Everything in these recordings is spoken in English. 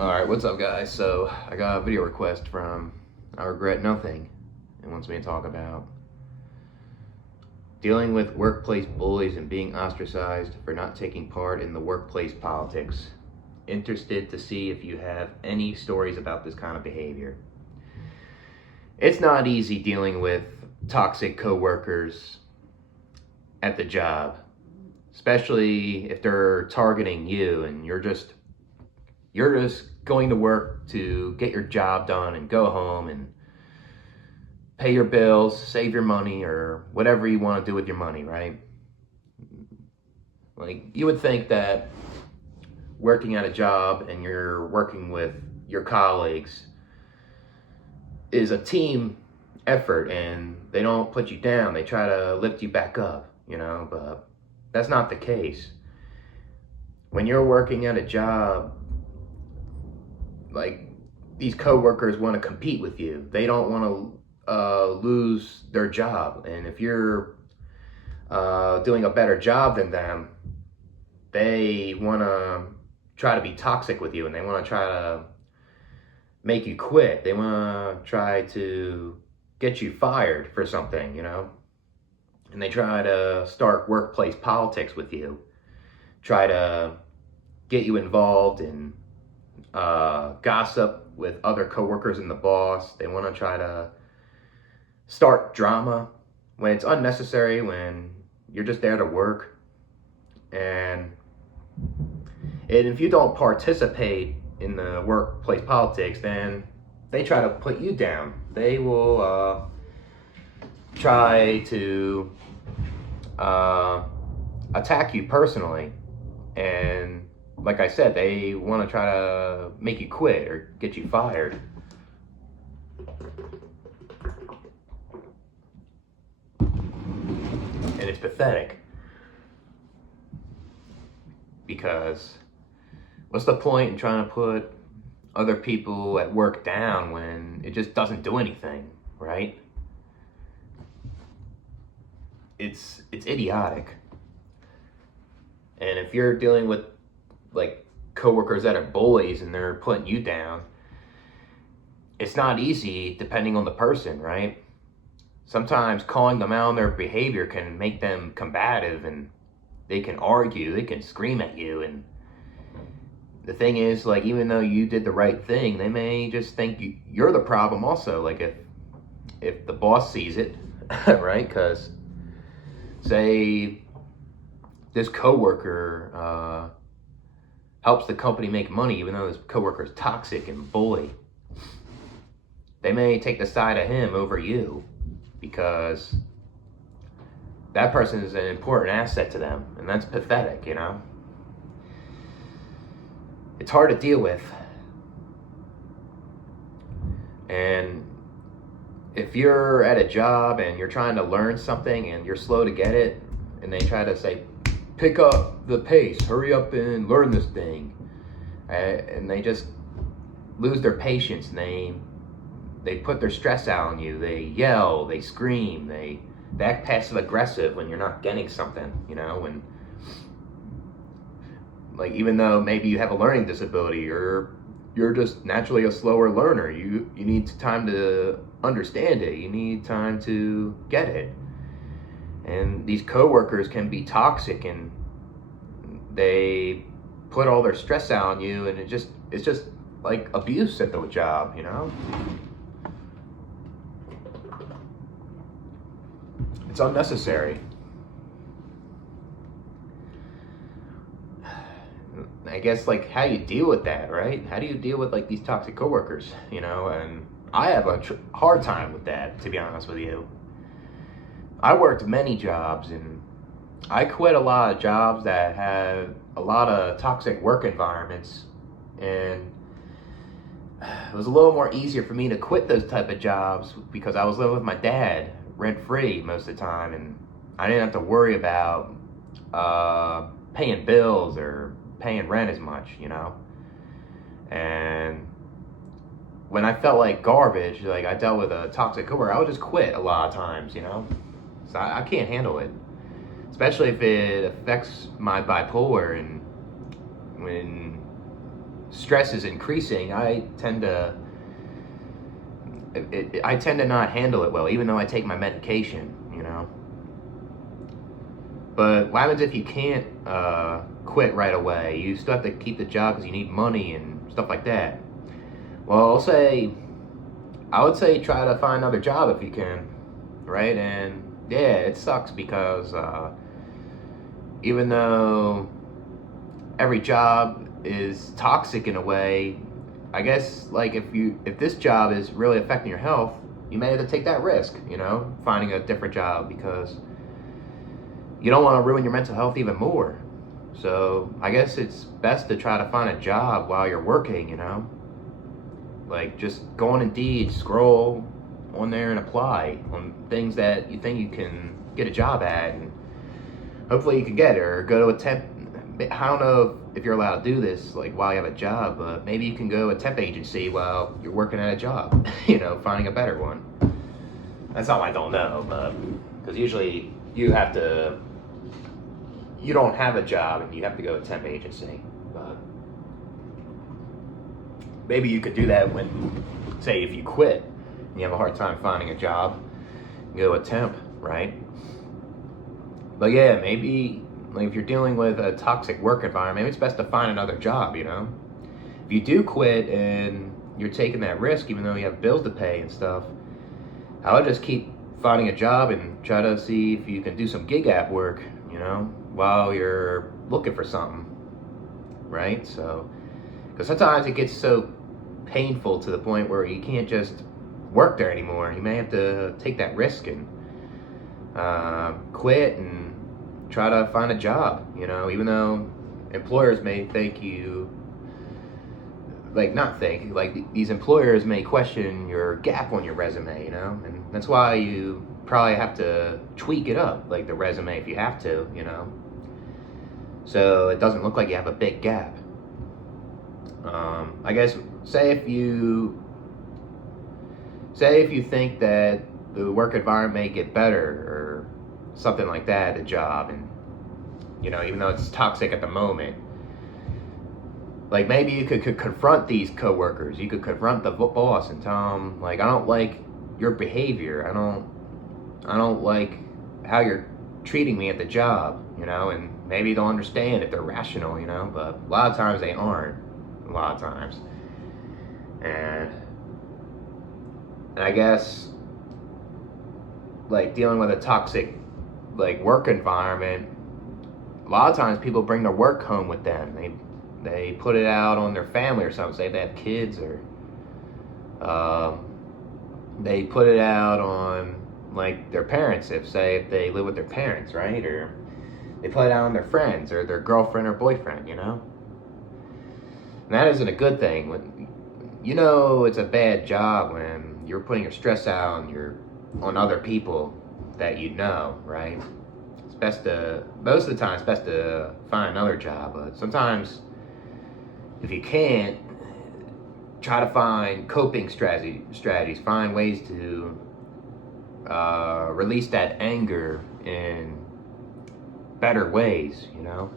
Alright, what's up guys? So, I got a video request from I Regret Nothing. It wants me to talk about dealing with workplace bullies and being ostracized for not taking part in the workplace politics. Interested to see if you have any stories about this kind of behavior. It's not easy dealing with toxic coworkers at the job, especially if they're targeting you and you're just going to work to get your job done and go home and pay your bills, save your money, or whatever you want to do with your money, right? Like, you would think that working at a job and you're working with your colleagues is a team effort and they don't put you down. They try to lift you back up, but that's not the case. When you're working at a job, like, these coworkers want to compete with you. They don't want to lose their job. And if you're doing a better job than them, they want to try to be toxic with you and they want to try to make you quit. They want to try to get you fired for something, And they try to start workplace politics with you. Try to get you involved in gossip with other coworkers and the boss. They want to try to start drama when it's unnecessary, when you're just there to work. And if you don't participate in the workplace politics, then they try to put you down. They will try to attack you personally. And like I said, they want to try to make you quit or get you fired. And it's pathetic. Because what's the point in trying to put other people at work down when it just doesn't do anything, right? It's idiotic. And if you're dealing with like coworkers that are bullies and they're putting you down, it's not easy depending on the person, right? Sometimes calling them out on their behavior can make them combative and they can argue, they can scream at you. And the thing is, like, even though you did the right thing, they may just think you're the problem also. Like, if the boss sees it, right? Because say this coworker helps the company make money, even though this coworker is toxic and bully, they may take the side of him over you because that person is an important asset to them, and that's pathetic, It's hard to deal with. And if you're at a job and you're trying to learn something and you're slow to get it, and they try to say, pick up the pace, hurry up and learn this thing. And they just lose their patience and they put their stress out on you. They yell, they scream, they act passive aggressive when you're not getting something, when, like, even though maybe you have a learning disability or you're just naturally a slower learner, you need time to understand it. You need time to get it. And these coworkers can be toxic and they put all their stress out on you, and it's just like abuse at the job, It's unnecessary. I guess, like, how you deal with that, right? How do you deal with, like, these toxic coworkers, And I have a hard time with that, to be honest with you. I worked many jobs, and I quit a lot of jobs that had a lot of toxic work environments, and it was a little more easier for me to quit those type of jobs because I was living with my dad rent-free most of the time, and I didn't have to worry about paying bills or paying rent as much, And when I felt like garbage, like I dealt with a toxic coworker, I would just quit a lot of times, So I can't handle it, especially if it affects my bipolar. And when stress is increasing, I tend to not handle it well, even though I take my medication, you know. But what happens if you can't quit right away? You still have to keep the job because you need money and stuff like that. Well, I would say try to find another job if you can, right? And yeah, it sucks because even though every job is toxic in a way, I guess like if this job is really affecting your health, you may have to take that risk, you know, finding a different job because you don't want to ruin your mental health even more. So I guess it's best to try to find a job while you're working, you know. Like just go on Indeed, scroll on there and apply on things that you think you can get a job at, and hopefully you can get it, or go to a temp. I don't know if you're allowed to do this like while you have a job, but maybe you can go to a temp agency while you're working at a job, you know, finding a better one. That's something I don't know, but because usually you don't have a job and you have to go to a temp agency. But maybe you could do that when, say, if you quit and you have a hard time finding a job, you go to a temp, right? But yeah, maybe like if you're dealing with a toxic work environment, maybe it's best to find another job, you know? If you do quit and you're taking that risk, even though you have bills to pay and stuff, I would just keep finding a job and try to see if you can do some gig app work, you know, while you're looking for something, right? So, because sometimes it gets so painful to the point where you can't just work there anymore. You may have to take that risk and quit and try to find a job, you know, even though employers may think you, like not think, like these employers may question your gap on your resume, you know, and that's why you probably have to tweak it up, like the resume if you have to, you know, so it doesn't look like you have a big gap. I guess, say if you think that the work environment may get better or something like that at a job, and you know, even though it's toxic at the moment, like maybe you could confront these coworkers. You could confront the boss and tell them, like, I don't like your behavior. I don't like how you're treating me at the job, you know, and maybe they'll understand if they're rational, you know, but a lot of times they aren't, a lot of times. And I guess, like, dealing with a toxic, like, work environment, a lot of times people bring their work home with them. They put it out on their family or something, say if they have kids, or they put it out on, like, their parents, if they live with their parents, right? Or they put it out on their friends or their girlfriend or boyfriend, you know? And that isn't a good thing. You know it's a bad job when you're putting your stress out on other people that you know, right? It's best to, most of the time, it's best to find another job, but sometimes if you can't, try to find coping strategies, find ways to release that anger in better ways, you know?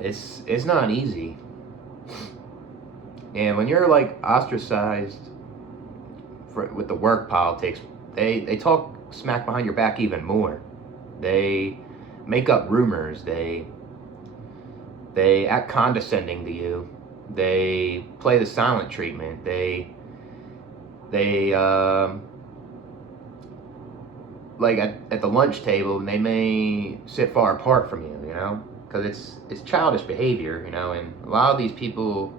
It's not easy. And when you're like ostracized with the work politics, they talk smack behind your back even more. They make up rumors. They act condescending to you. They play the silent treatment. They like at the lunch table, they may sit far apart from you, you know, because it's childish behavior, you know, and a lot of these people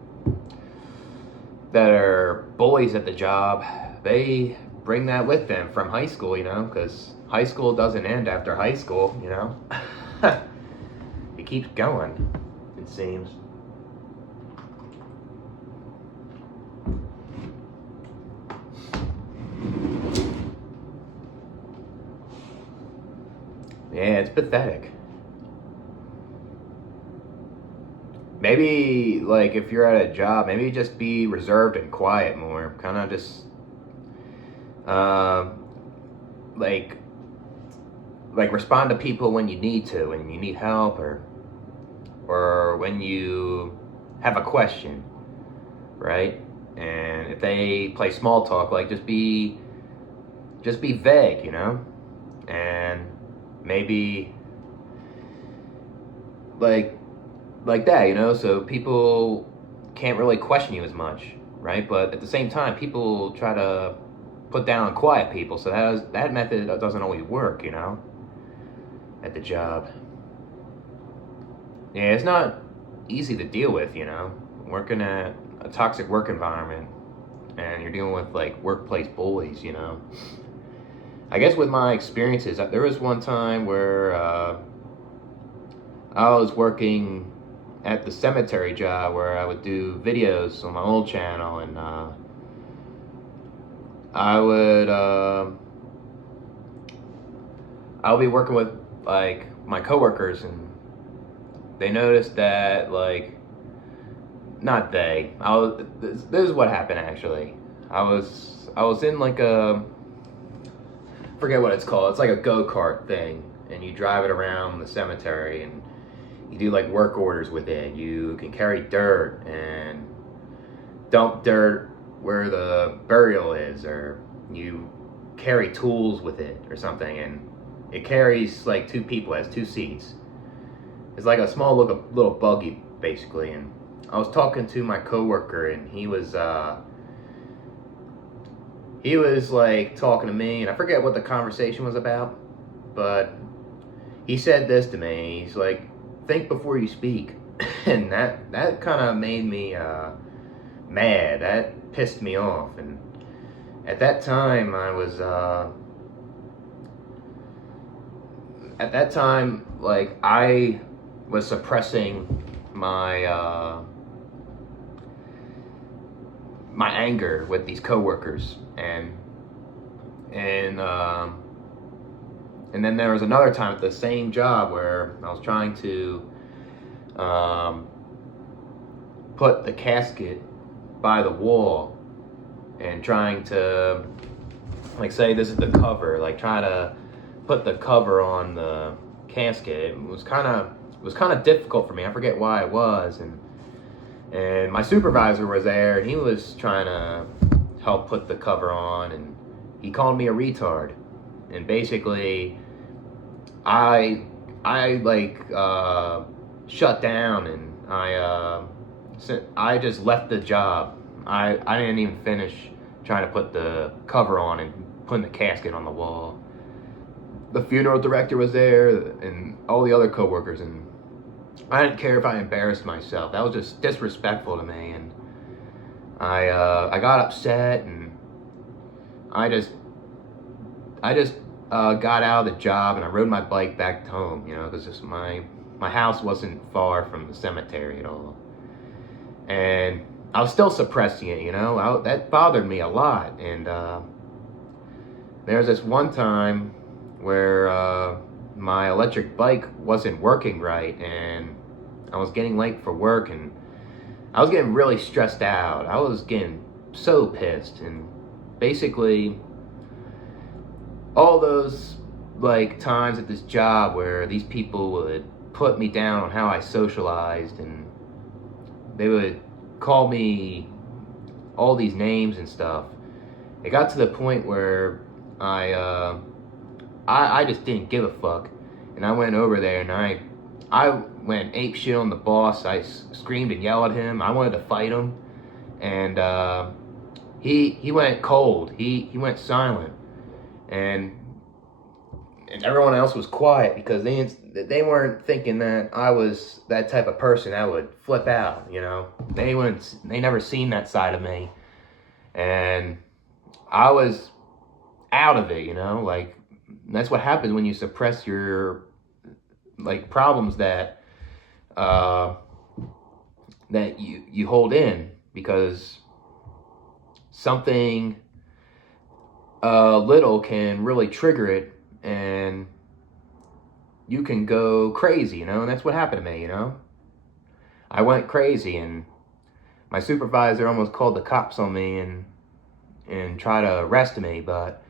that are bullies at the job, they bring that with them from high school, you know, because high school doesn't end after high school, you know. It keeps going, it seems. Yeah, it's pathetic. Maybe, like, if you're at a job, maybe just be reserved and quiet more. Kind of just, like respond to people when you need to, when you need help, or or when you have a question, right? And if they play small talk, like just be vague, you know? And maybe like that, you know, so people can't really question you as much, right? But at the same time, people try to put down quiet people, so that method doesn't always work, you know, at the job. Yeah, it's not easy to deal with, you know, working at a toxic work environment, and you're dealing with like workplace bullies, you know. I guess with my experiences, there was one time where I was working at the cemetery job where I would do videos on my old channel, and I'll be working with like my coworkers, and they noticed that like not they. This is what happened actually. I was in like a, forget what it's called. It's like a go-kart thing, and you drive it around the cemetery, and you do like work orders with it. You can carry dirt and dump dirt where the burial is, or you carry tools with it or something, and it carries like two people, it has two seats. It's like a small little buggy basically. And I was talking to my coworker, and he was like talking to me, and I forget what the conversation was about, but he said this to me. He's like, think before you speak. And that kind of made me mad. That pissed me off. And at that time like I was suppressing my my anger with these coworkers, and then there was another time at the same job where I was trying to put the casket by the wall, and trying to, like, say this is the cover, like try to put the cover on the casket. It was kind of difficult for me. I forget why it was, and my supervisor was there, and he was trying to help put the cover on, and he called me a retard. And basically I like shut down, and I just left the job. I didn't even finish trying to put the cover on and putting the casket on the wall. The funeral director was there, and all the other coworkers, and I didn't care if I embarrassed myself. That was just disrespectful to me, and I got upset, and I just got out of the job, and I rode my bike back home, you know, because my house wasn't far from the cemetery at all. And I was still suppressing it, you know. That bothered me a lot. And there was this one time where my electric bike wasn't working right, and I was getting late for work, and I was getting really stressed out. I was getting so pissed, and basically all those like times at this job where these people would put me down on how I socialized, and they would call me all these names and stuff. It got to the point where I just didn't give a fuck, and I went over there, and I went ape shit on the boss. I screamed and yelled at him. I wanted to fight him, and he went cold. He went silent, and everyone else was quiet because they weren't thinking that I was that type of person that would flip out, you know. They never seen that side of me, and I was out of it, you know. Like, that's what happens when you suppress your like problems that that you hold in, because something little can really trigger it, and you can go crazy, you know. And that's what happened to me, you know. I went crazy, and my supervisor almost called the cops on me and tried to arrest me, but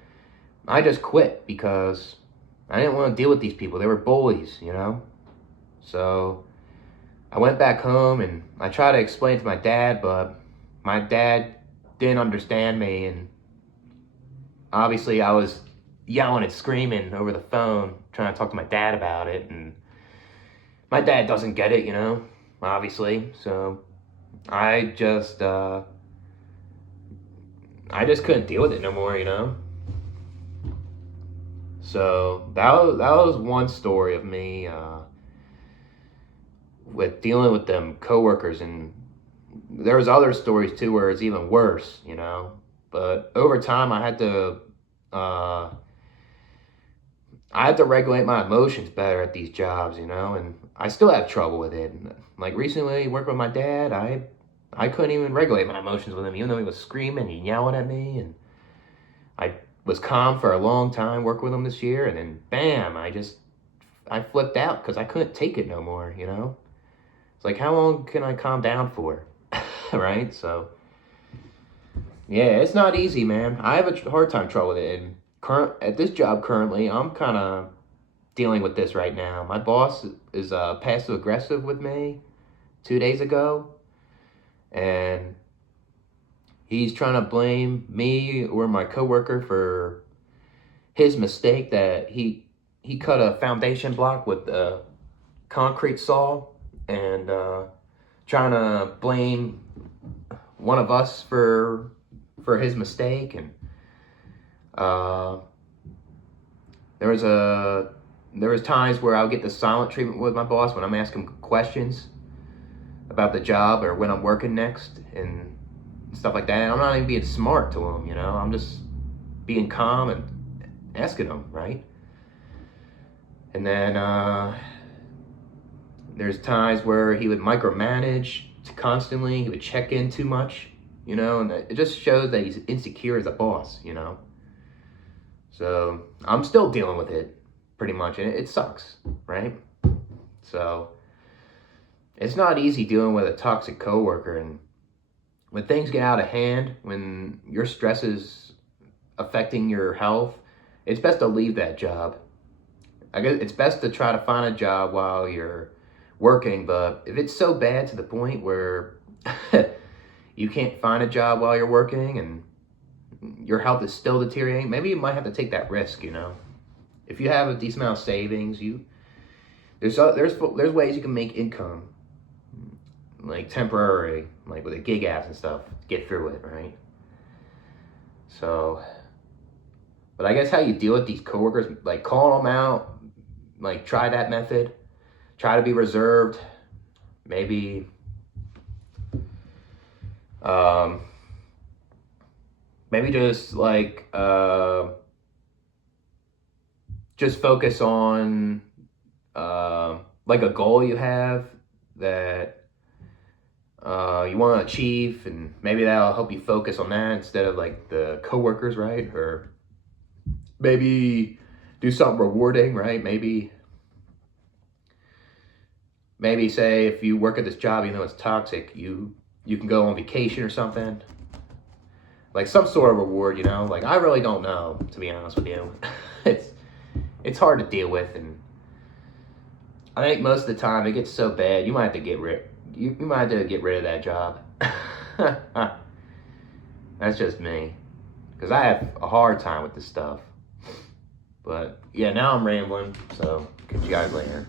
I just quit because I didn't want to deal with these people. They were bullies, you know. So I went back home and I tried to explain to my dad, but my dad didn't understand me, and obviously I was yelling and screaming over the phone trying to talk to my dad about it, and my dad doesn't get it, obviously. So I just couldn't deal with it no more. So that was one story of me with dealing with them coworkers, and there was other stories too where it's even worse. But over time, uh, I had to regulate my emotions better at these jobs, and I still have trouble with it. Like recently, working with my dad, I couldn't even regulate my emotions with him, even though he was screaming and yelling at me, and I was calm for a long time working with him this year, and then bam, I flipped out because I couldn't take it no more. It's like, how long can I calm down for? Right? So, yeah, it's not easy, man. I have a hard time trouble with it. And at this job currently, I'm kind of dealing with this right now. My boss is passive aggressive with me 2 days ago, and he's trying to blame me or my coworker for his mistake that he cut a foundation block with a concrete saw, and trying to blame one of us for his mistake. And there was times where I'll get the silent treatment with my boss when I'm asking questions about the job or when I'm working next and stuff like that. And I'm not even being smart to him, I'm just being calm and asking him, right? And then there's times where he would micromanage constantly. He would check in too much, and it just shows that he's insecure as a boss. So I'm still dealing with it pretty much, and it sucks, right? So it's not easy dealing with a toxic coworker, and when things get out of hand, when your stress is affecting your health, it's best to leave that job. I guess it's best to try to find a job while you're working, but if it's so bad to the point where you can't find a job while you're working and your health is still deteriorating, maybe you might have to take that risk. If you have a decent amount of savings, there's ways you can make income, like temporary, like with the gig apps and stuff, to get through it, right? So, but I guess how you deal with these coworkers, like calling them out, like try that method. Try to be reserved. Maybe just like just focus on like a goal you have that you want to achieve, and maybe that'll help you focus on that instead of like the coworkers, right? Or maybe do something rewarding, right? Maybe say if you work at this job, it's toxic, you can go on vacation or something. Like some sort of reward, Like I really don't know, to be honest with you. It's hard to deal with, and I think most of the time it gets so bad you might have to get rid of that job. That's just me, because I have a hard time with this stuff. But yeah, now I'm rambling, so catch you guys later.